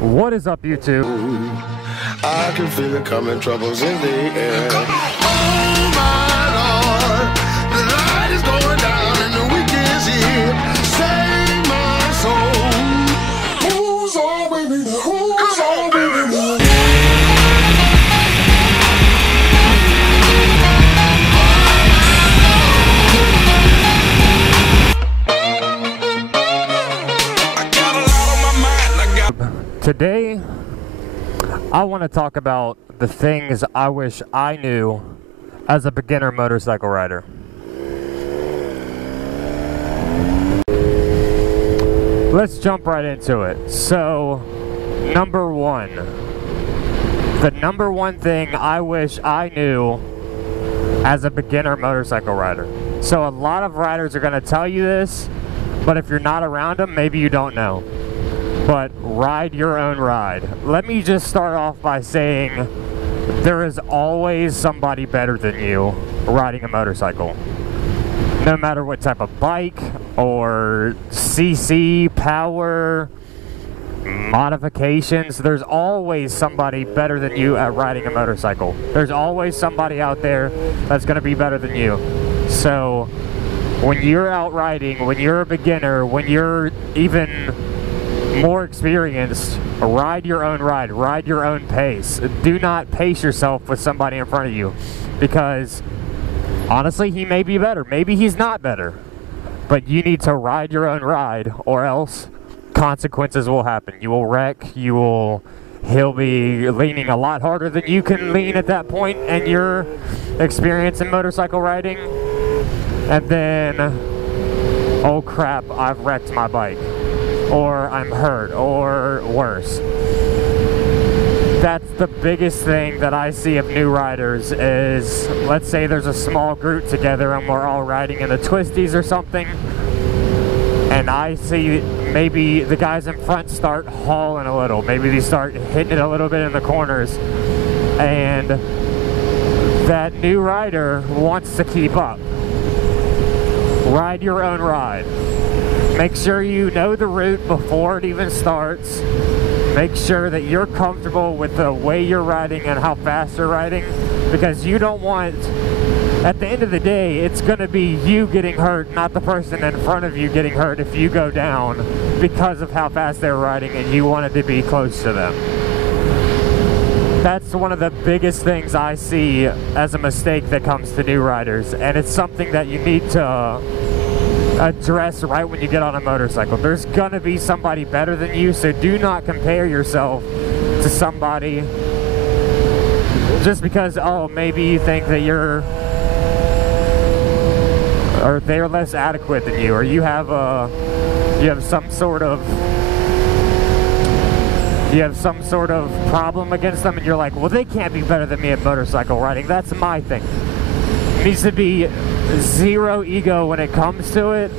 What is up, YouTube? I can feel it coming, troubles in the air. Oh my Lord, the light is going down and the weekend's here. Save my soul. Who's on, baby? Who's on, baby? Today, I want to talk about the things I wish I knew as a beginner motorcycle rider. Let's jump right into it. So, number one. The number one thing I wish I knew as a beginner motorcycle rider. So a lot of riders are going to tell you this, but if you're not around them, maybe you don't know. But ride your own ride. Let me just start off by saying there is always somebody better than you riding a motorcycle. No matter what type of bike or CC, power, modifications, there's always somebody better than you at riding a motorcycle. There's always somebody out there that's going to be better than you. So when you're out riding, when you're a beginner, when you're even more experienced, ride your own ride, ride your own pace. Do not pace yourself with somebody in front of you, because honestly, he may be better, maybe he's not better, but you need to ride your own ride, or else consequences will happen. You will wreck, he'll be leaning a lot harder than you can lean at that point in your experience in motorcycle riding, and then, oh crap, I've wrecked my bike, or I'm hurt, or worse. That's the biggest thing that I see of new riders is, let's say there's a small group together and we're all riding in the twisties or something, and I see maybe the guys in front start hauling a little, maybe they start hitting it a little bit in the corners, and that new rider wants to keep up. Ride your own ride. Make sure you know the route before it even starts. Make sure that you're comfortable with the way you're riding and how fast you're riding, because you don't want, at the end of the day, it's going to be you getting hurt, not the person in front of you getting hurt if you go down because of how fast they're riding and you wanted to be close to them. That's one of the biggest things I see as a mistake that comes to new riders, and it's something that you need to address right when you get on a motorcycle. There's gonna be somebody better than you, so do not compare yourself to somebody just because, oh, maybe you think that or they're less adequate than you, or you have some sort of problem against them, and you're like, well, they can't be better than me at motorcycle riding. That's my thing. It needs to be zero ego when it comes to it.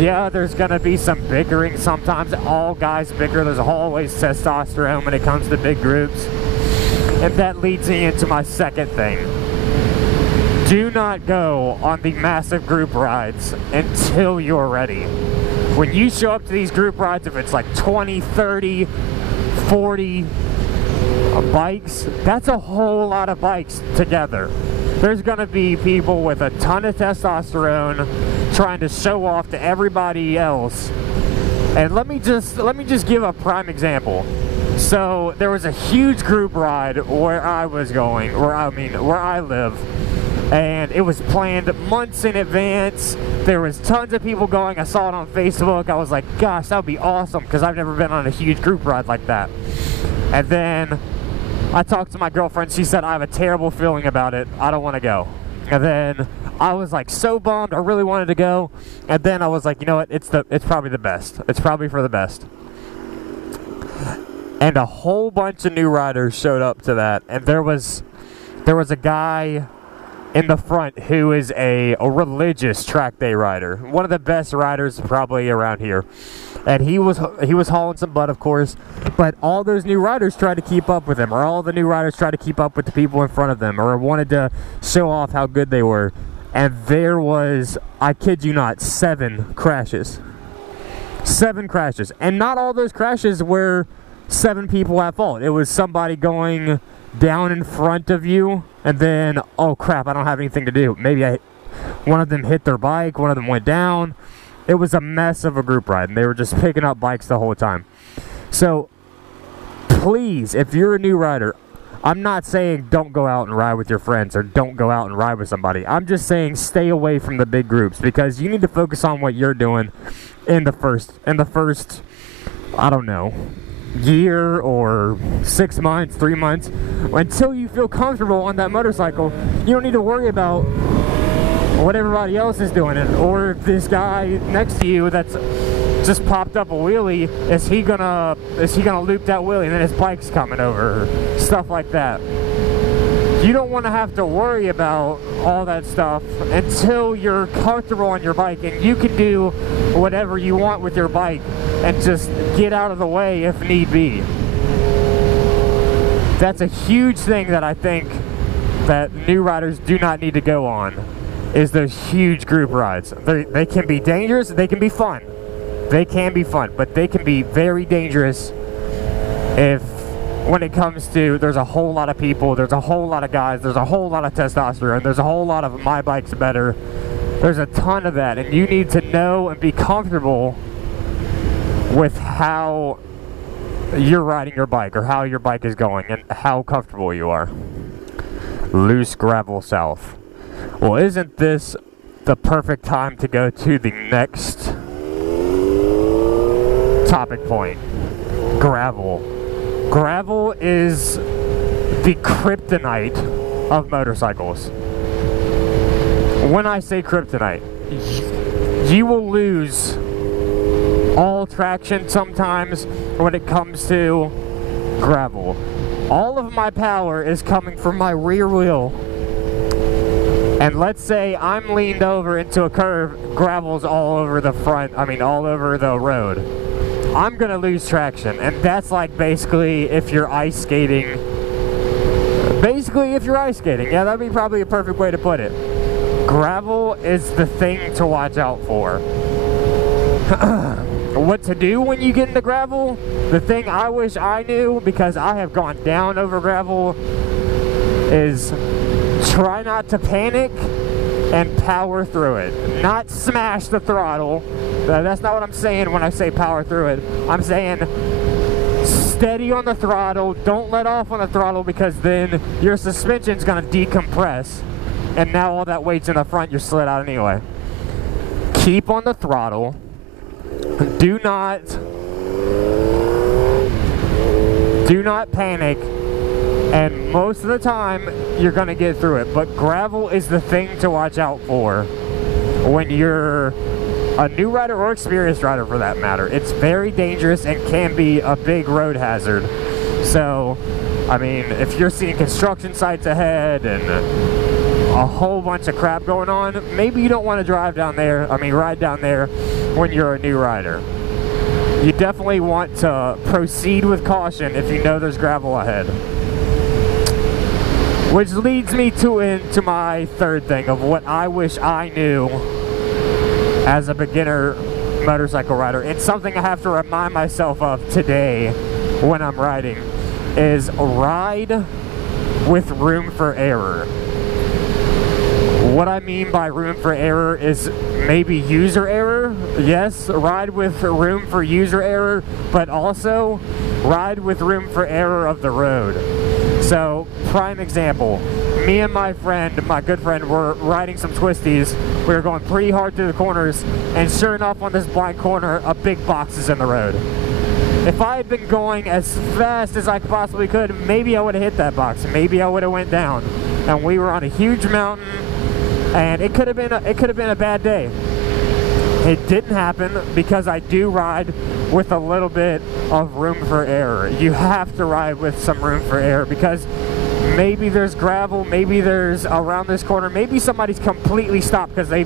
Yeah, there's gonna be some bickering sometimes. All guys bicker. There's always testosterone when it comes to big groups. And that leads me into my second thing. Do not go on the massive group rides until you're ready. When you show up to these group rides, if it's like 20, 30, 40 bikes, that's a whole lot of bikes together. There's gonna be people with a ton of testosterone trying to show off to everybody else. And let me just give a prime example. So there was a huge group ride where I was going, where I live, and it was planned months in advance. There was tons of people going. I saw it on Facebook. I was like, gosh, that would be awesome, because I've never been on a huge group ride like that. And then I talked to my girlfriend. She said, I have a terrible feeling about it. I don't want to go. And then I was like so bummed. I really wanted to go. And then I was like, you know what? It's probably the best. It's probably for the best. And a whole bunch of new riders showed up to that. And there was a guy in the front who is a religious track day rider. One of the best riders probably around here. And he was hauling some butt, of course, but all those new riders tried to keep up with him, or all the new riders tried to keep up with the people in front of them, or wanted to show off how good they were. And there was, I kid you not, 7 crashes. 7 crashes. And not all those crashes were 7 people at fault. It was somebody going down in front of you, and then, oh crap, I don't have anything to do. Maybe one of them hit their bike, one of them went down. It was a mess of a group ride, and they were just picking up bikes the whole time. So, please, if you're a new rider, I'm not saying don't go out and ride with your friends or don't go out and ride with somebody. I'm just saying stay away from the big groups, because you need to focus on what you're doing in the first, I don't know, year or 6 months, 3 months, until you feel comfortable on that motorcycle. You don't need to worry about what everybody else is doing, or if this guy next to you that's just popped up a wheelie, is he gonna loop that wheelie and then his bike's coming over, stuff like that. You don't want to have to worry about all that stuff until you're comfortable on your bike and you can do whatever you want with your bike and just get out of the way if need be. That's a huge thing that I think that new riders do not need to go on, is those huge group rides. They can be dangerous, they can be fun. They can be fun, but they can be very dangerous when it comes to, there's a whole lot of people, there's a whole lot of guys, there's a whole lot of testosterone, there's a whole lot of my bike's better. There's a ton of that, and you need to know and be comfortable with how you're riding your bike, or how your bike is going, and how comfortable you are. Loose gravel south. Well, isn't this the perfect time to go to the next topic point? Gravel. Gravel is the kryptonite of motorcycles. When I say kryptonite, you will lose all traction sometimes when it comes to gravel. All of my power is coming from my rear wheel. And let's say I'm leaned over into a curve, gravel's all over the front, all over the road. I'm gonna lose traction, and that's like basically if you're ice skating. Yeah, that'd be probably a perfect way to put it. Gravel is the thing to watch out for. What to do when you get into gravel? The thing I wish I knew, because I have gone down over gravel, is try not to panic and power through it. Not smash the throttle. That's not what I'm saying when I say power through it. I'm saying steady on the throttle. Don't let off on the throttle, because then your suspension's gonna decompress, and now all that weight's in the front, you're slid out anyway. Keep on the throttle. Do not panic, and most of the time you're gonna get through it. But gravel is the thing to watch out for when you're a new rider, or experienced rider for that matter. It's very dangerous and can be a big road hazard. So, if you're seeing construction sites ahead and a whole bunch of crap going on, maybe you don't want to ride down there when you're a new rider. You definitely want to proceed with caution if you know there's gravel ahead. Which leads me into my third thing of what I wish I knew as a beginner motorcycle rider, and something I have to remind myself of today when I'm riding, is ride with room for error. What I mean by room for error is maybe user error. Yes, ride with room for user error, but also ride with room for error of the road. So, prime example, me and my good friend, were riding some twisties. We were going pretty hard through the corners, and sure enough, on this blind corner, a big box is in the road. If I had been going as fast as I possibly could, maybe I would have hit that box. Maybe I would have went down. And we were on a huge mountain, and it could have been a bad day. It didn't happen, because I do ride with a little bit of room for error. You have to ride with some room for error, because maybe there's gravel, maybe there's around this corner, maybe somebody's completely stopped because they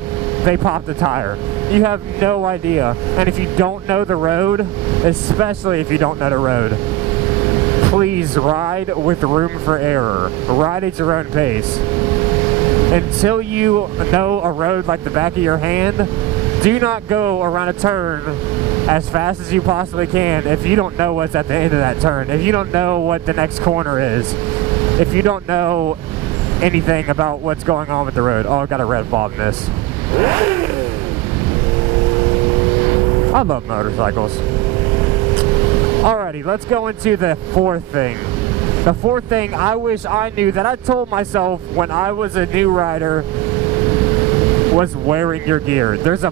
popped a tire. You have no idea. And if you don't know the road, especially if you don't know the road, please ride with room for error. Ride at your own pace. Until you know a road like the back of your hand, do not go around a turn as fast as you possibly can if you don't know what's at the end of that turn, if you don't know what the next corner is, if you don't know anything about what's going on with the road. Oh, I've got a red bob in this. I love motorcycles. Alrighty, let's go into the fourth thing. The fourth thing I wish I knew, that I told myself when I was a new rider, was wearing your gear. There's a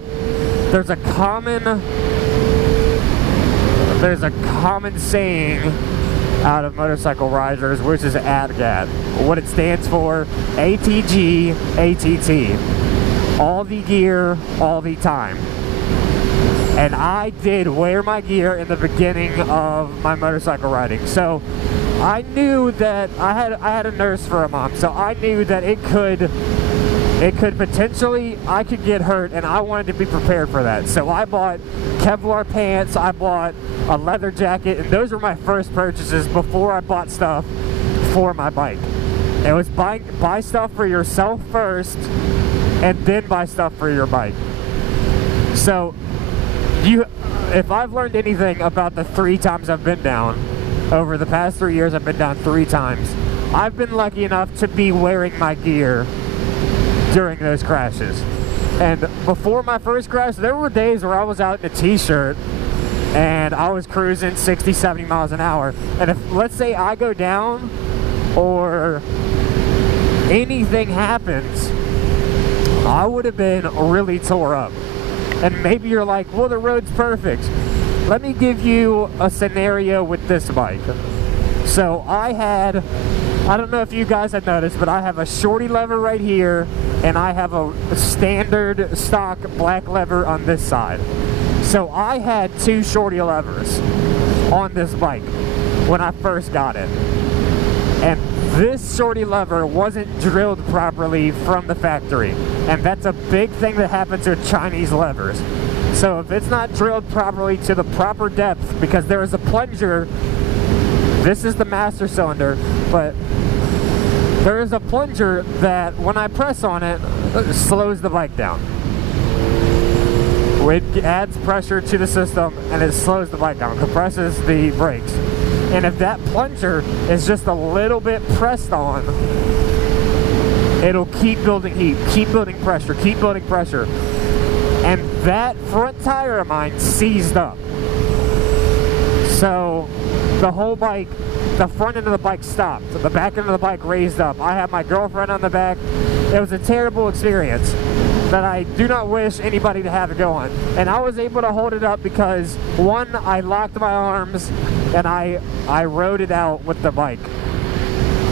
common saying out of motorcycle riders, which is ATGAT. What it stands for: ATG, ATT. All the gear, all the time. And I did wear my gear in the beginning of my motorcycle riding. So I knew that I had a nurse for a mom, so I knew that it could potentially, I could get hurt, and I wanted to be prepared for that. So I bought Kevlar pants, I bought a leather jacket, and those were my first purchases before I bought stuff for my bike. It was buy stuff for yourself first, and then buy stuff for your bike. So if I've learned anything about the 3 times I've been down, over the past 3 years I've been down 3 times, I've been lucky enough to be wearing my gear during those crashes. And before my first crash, there were days where I was out in a t-shirt and I was cruising 60, 70 miles an hour. And if, let's say I go down or anything happens, I would have been really tore up. And maybe you're like, well, the road's perfect. Let me give you a scenario with this bike. So I don't know if you guys have noticed, but I have a shorty lever right here, and I have a standard stock black lever on this side. So I had 2 shorty levers on this bike when I first got it. And this shorty lever wasn't drilled properly from the factory. And that's a big thing that happens with Chinese levers. So if it's not drilled properly to the proper depth, because there is a plunger, this is the master cylinder, but there is a plunger that when I press on it, slows the bike down. It adds pressure to the system and it slows the bike down, compresses the brakes. And if that plunger is just a little bit pressed on, it'll keep building heat, keep building pressure, keep building pressure. And that front tire of mine seized up. So the whole bike, the front end of the bike stopped. The back end of the bike raised up. I had my girlfriend on the back. It was a terrible experience that I do not wish anybody to have to go on. And I was able to hold it up because, one, I locked my arms and I rode it out with the bike.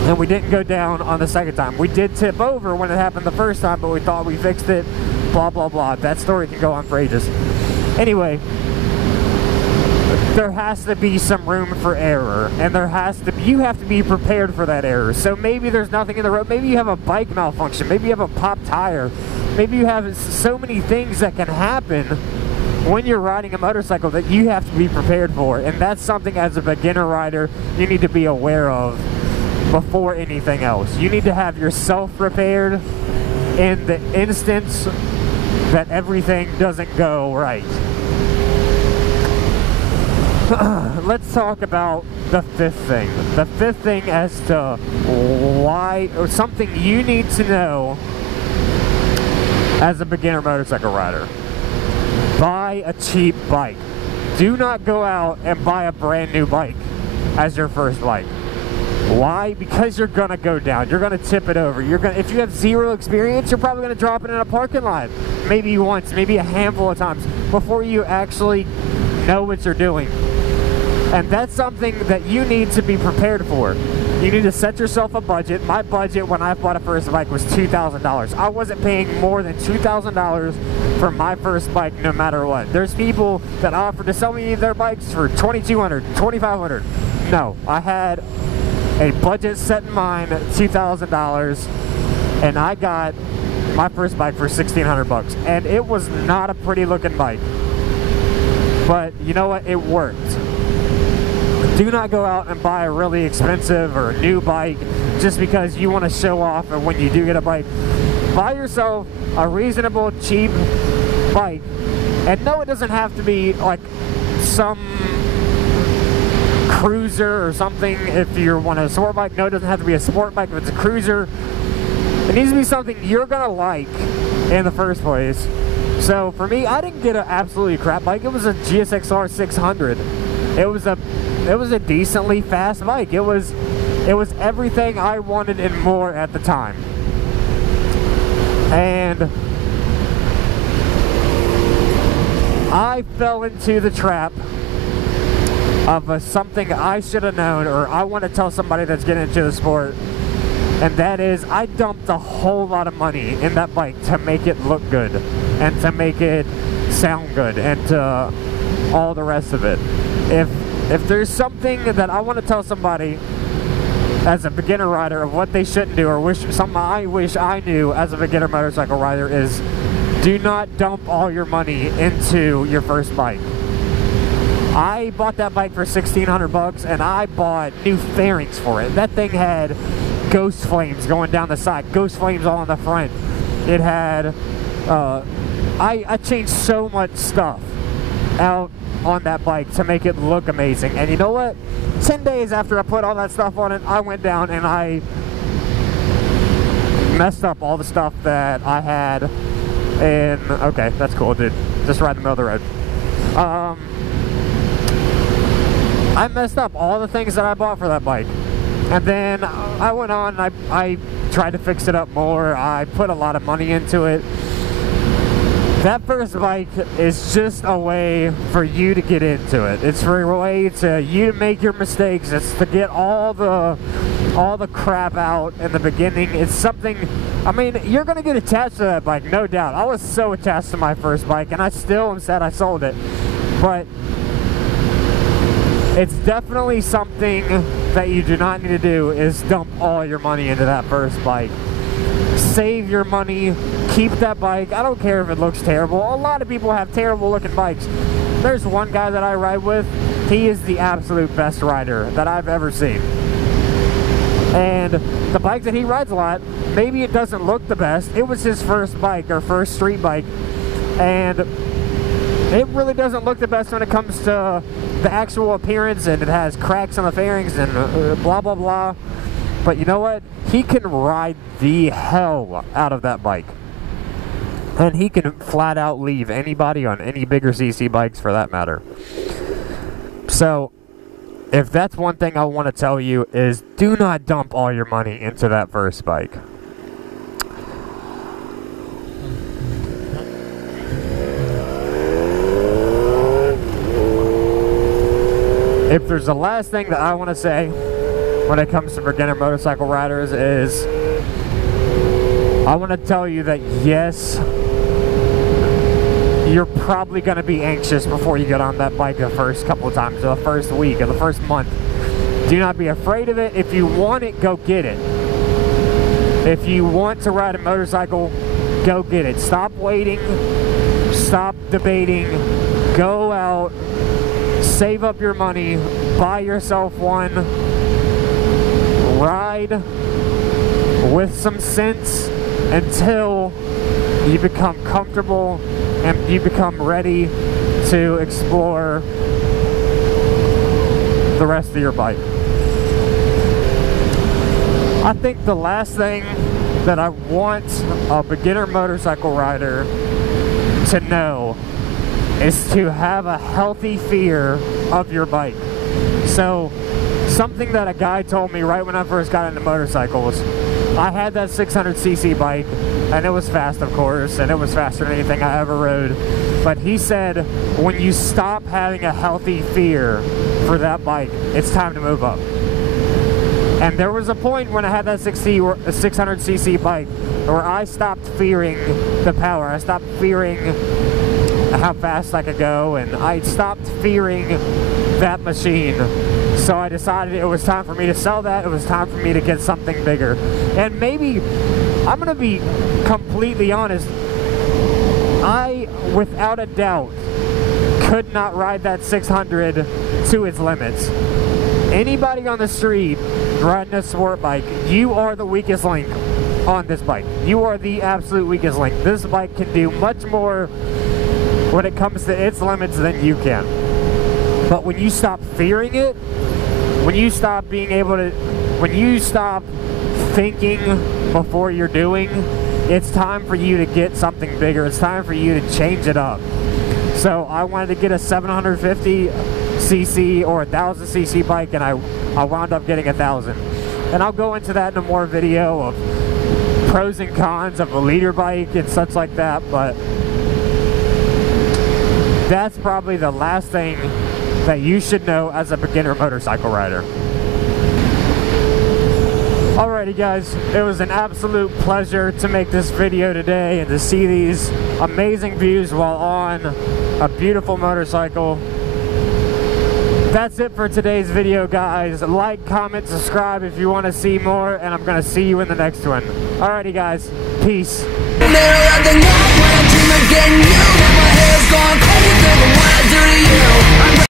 And we didn't go down on the second time. We did tip over when it happened the first time, but we thought we fixed it, blah, blah, blah. That story can go on for ages. Anyway, there has to be some room for error, and you have to be prepared for that error. So maybe there's nothing in the road. Maybe you have a bike malfunction. Maybe you have a popped tire. Maybe you have so many things that can happen when you're riding a motorcycle that you have to be prepared for. And that's something as a beginner rider you need to be aware of before anything else. You need to have yourself prepared in the instance that everything doesn't go right. Let's talk about the fifth thing. The fifth thing as to why, or something you need to know as a beginner motorcycle rider. Buy a cheap bike. Do not go out and buy a brand new bike as your first bike. Why? Because you're gonna go down. You're gonna tip it over. If you have zero experience, you're probably gonna drop it in a parking lot. Maybe once, maybe a handful of times before you actually know what you're doing. And that's something that you need to be prepared for. You need to set yourself a budget. My budget when I bought a first bike was $2,000. I wasn't paying more than $2,000 for my first bike no matter what. There's people that offer to sell me their bikes for $2,200, $2,500. No, I had a budget set in mind at $2,000, and I got my first bike for $1,600, and it was not a pretty looking bike, but you know what, it worked. Do not go out and buy a really expensive or a new bike just because you want to show off, and when you do get a bike, buy yourself a reasonable cheap bike And no, it doesn't have to be like some cruiser or something if you want a sport bike. No, it doesn't have to be a sport bike if it's a cruiser. It needs to be something you're gonna like in the first place. So for me, I didn't get an absolutely crap bike. It was a GSX-R 600. It was a decently fast bike. It was everything I wanted and more at the time. And I fell into the trap of something I should have known, or I want to tell somebody that's getting into the sport, and that is I dumped a whole lot of money in that bike to make it look good and to make it sound good and to all the rest of it. If there's something that I want to tell somebody as a beginner rider of what they shouldn't do, or something I wish I knew as a beginner motorcycle rider, is do not dump all your money into your first bike. I bought that bike for $1,600 and I bought new fairings for it. That thing had ghost flames going down the side, ghost flames all on the front. It had, I changed so much stuff out on that bike to make it look amazing. And you know what? 10 days after I put all that stuff on it, I went down and I messed up all the stuff that I had. And okay, that's cool, dude. Just right in the middle of the road. I messed up all the things that I bought for that bike. And then I went on and I tried to fix it up more. I put a lot of money into it. That first bike is just a way for you to get into it. It's for a way to you to make your mistakes. It's to get all the crap out in the beginning. It's something, I mean, you're gonna get attached to that bike, no doubt. I was so attached to my first bike, and I still am sad I sold it. But it's definitely something that you do not need to do, is dump all your money into that first bike. Save your money, keep that bike. I don't care if it looks terrible. A lot of people have terrible looking bikes. There's one guy that I ride with, he is the absolute best rider that I've ever seen. And the bike that he rides a lot, maybe it doesn't look the best. It was his first bike, or first street bike, and it really doesn't look the best when it comes to the actual appearance, and it has cracks on the fairings and blah blah blah. But you know what? He can ride the hell out of that bike. And he can flat out leave anybody on any bigger CC bikes for that matter. So, if that's one thing I want to tell you, is do not dump all your money into that first bike. If there's the last thing that I want to say when it comes to beginner motorcycle riders, is I want to tell you that yes, you're probably going to be anxious before you get on that bike the first couple of times, or the first week, or the first month. Do not be afraid of it. If you want it, go get it. If you want to ride a motorcycle, go get it. Stop waiting. Stop debating. Go out. Save up your money. Buy yourself one. Ride with some sense until you become comfortable and you become ready to explore the rest of your bike. I think the last thing that I want a beginner motorcycle rider to know is to have a healthy fear of your bike. So, something that a guy told me right when I first got into motorcycles, I had that 600cc bike, and it was fast, of course, and it was faster than anything I ever rode. But he said, when you stop having a healthy fear for that bike, it's time to move up. And there was a point when I had that 600cc bike where I stopped fearing the power. I stopped fearing how fast I could go, and I stopped fearing that machine. So I decided it was time for me to sell that. It was time for me to get something bigger. And maybe, I'm going to be completely honest, I, without a doubt, could not ride that 600 to its limits. Anybody on the street riding a sport bike, you are the weakest link on this bike. You are the absolute weakest link. This bike can do much more when it comes to its limits than you can. But when you stop fearing it, when you stop being able to, when you stop thinking before you're doing, it's time for you to get something bigger. It's time for you to change it up. So I wanted to get a 750cc or 1000cc bike, and I wound up getting 1000. And I'll go into that in a more video of pros and cons of a leader bike and such like that, but that's probably the last thing that you should know as a beginner motorcycle rider. Alrighty guys, it was an absolute pleasure to make this video today and to see these amazing views while on a beautiful motorcycle. That's it for today's video, guys. Like, comment, subscribe if you want to see more, and I'm going to see you in the next one. Alrighty guys, peace. Middle of the night when I'm dreaming again, you, and my hair's gone crazy, the words are you.